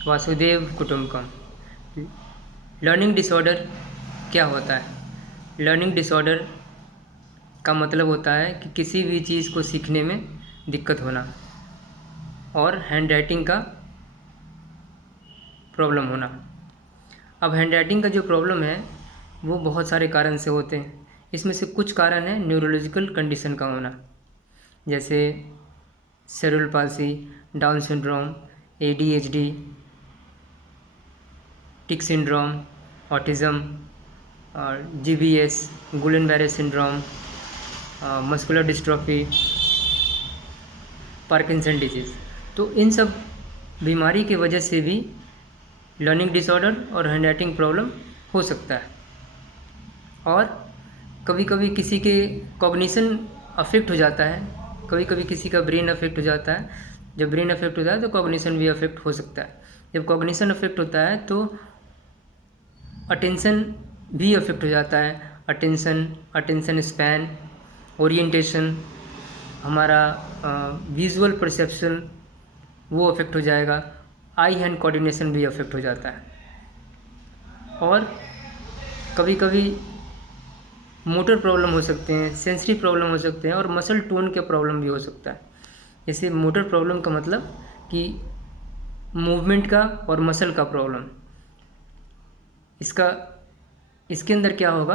Vasudev कुटुंबकम। Learning disorder क्या होता है? लर्निंग डिसऑर्डर का मतलब होता है कि किसी भी चीज़ को सीखने में दिक्कत होना और हैंडराइटिंग का प्रॉब्लम होना। अब हैंडराइटिंग का जो प्रॉब्लम है वो बहुत सारे कारण से होते हैं। इसमें से कुछ कारण है न्यूरोलॉजिकल कंडीशन का होना, जैसे cerebral palsy, down syndrome, ADHD, टिक सिंड्रोम, ऑटिज़म और GBS, गुलेन बैरे syndrome, muscular dystrophy, Parkinson disease. तो इन सब बीमारी की वजह से भी लर्निंग डिसऑर्डर और हैंडराइटिंग प्रॉब्लम हो सकता है। और कभी कभी किसी के कॉग्निशन अफेक्ट हो जाता है, कभी कभी किसी का ब्रेन अफेक्ट हो जाता है। जब ब्रेन अफेक्ट होता है तो कॉग्निशन भी अफेक्ट हो सकता है। जब कॉग्निशन अफेक्ट होता है तो अटेंशन भी अफेक्ट हो जाता है। अटेंशन स्पैन, ओरिएंटेशन, हमारा विजुअल परसेप्शन वो अफेक्ट हो जाएगा। आई हैंड कोऑर्डिनेशन भी अफेक्ट हो जाता है। और कभी कभी मोटर प्रॉब्लम हो सकते हैं, सेंसरी प्रॉब्लम हो सकते हैं और मसल टोन के प्रॉब्लम भी हो सकता है। जैसे मोटर प्रॉब्लम का मतलब कि मूवमेंट का और मसल का प्रॉब्लम। इसके अंदर क्या होगा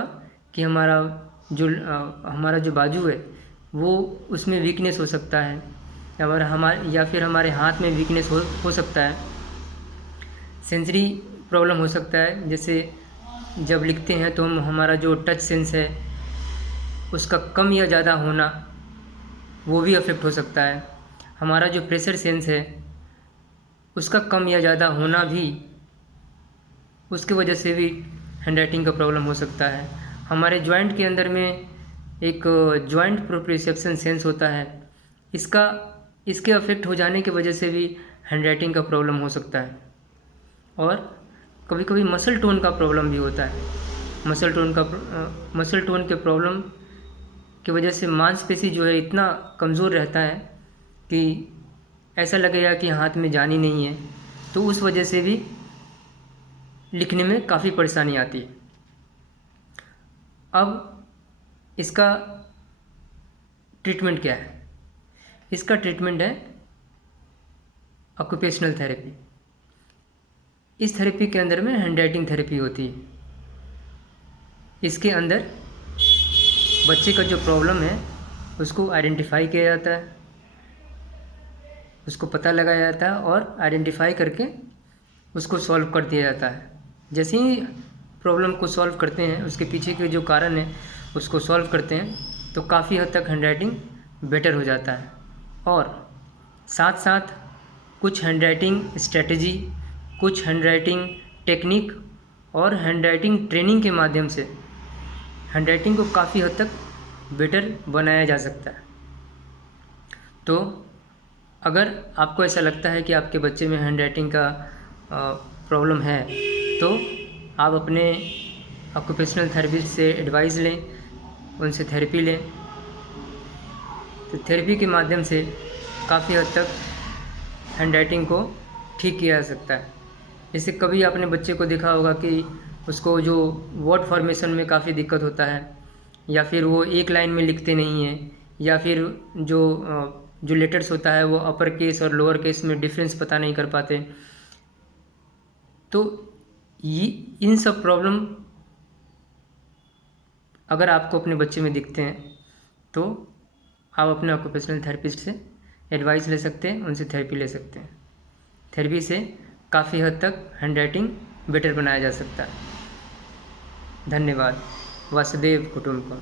कि हमारा जो बाजू है वो उसमें वीकनेस हो सकता है, या फिर हमारे हाथ में वीकनेस हो सकता है। सेंसरी प्रॉब्लम हो सकता है, जैसे जब लिखते हैं तो हमारा जो टच सेंस है उसका कम या ज़्यादा होना वो भी अफेक्ट हो सकता है। हमारा जो प्रेशर सेंस है उसका कम या ज़्यादा होना भी, उसके वजह से भी हैंडराइटिंग का प्रॉब्लम हो सकता है। हमारे जॉइंट के अंदर में एक जॉइंट प्रोप्रियोसेप्शन सेंस होता है, इसके अफेक्ट हो जाने की वजह से भी हैंडराइटिंग का प्रॉब्लम हो सकता है। और कभी कभी मसल टोन का प्रॉब्लम भी होता है। मसल टोन के प्रॉब्लम की वजह से मांसपेशी जो है इतना कमज़ोर रहता है कि ऐसा लगेगा कि हाथ में जान ही नहीं है, तो उस वजह से भी लिखने में काफ़ी परेशानी आती है। अब इसका ट्रीटमेंट क्या है? इसका ट्रीटमेंट है ऑक्यूपेशनल थेरेपी। इस थेरेपी के अंदर में हैंडराइटिंग थेरेपी होती है। इसके अंदर बच्चे का जो प्रॉब्लम है उसको आइडेंटिफाई किया जाता है, उसको पता लगाया जाता है और आइडेंटिफाई करके उसको सॉल्व कर दिया जाता है। जैसे ही प्रॉब्लम को सॉल्व करते हैं, उसके पीछे के जो कारण है उसको सॉल्व करते हैं, तो काफ़ी हद तक हैंडराइटिंग बेटर हो जाता है। और साथ साथ कुछ हैंडराइटिंग स्ट्रेटजी, कुछ हैंडराइटिंग टेक्निक और हैंडराइटिंग ट्रेनिंग के माध्यम से हैंडराइटिंग को काफ़ी हद तक बेटर बनाया जा सकता है। तो अगर आपको ऐसा लगता है कि आपके बच्चे में हैंडराइटिंग का प्रॉब्लम है तो आप अपने ऑक्यूपेशनल थेरेपिस्ट से एडवाइस लें, उनसे थेरेपी लें। तो थेरेपी के माध्यम से काफ़ी हद तक हैंडराइटिंग को ठीक किया जा सकता है। जैसे कभी आपने बच्चे को देखा होगा कि उसको जो वर्ड फॉर्मेशन में काफ़ी दिक्कत होता है, या फिर वो एक लाइन में लिखते नहीं हैं, या फिर जो लेटर्स होता है वो अपर केस और लोअर केस में डिफरेंस पता नहीं कर पाते। तो इन सब प्रॉब्लम अगर आपको अपने बच्चे में दिखते हैं तो आप अपने ऑक्यूपेशनल थेरेपिस्ट से एडवाइस ले सकते हैं, उनसे थेरेपी ले सकते हैं। थेरेपी से काफ़ी हद तक हैंडराइटिंग बेटर बनाया जा सकता है। धन्यवाद। वासुदेव कुटुंबकम।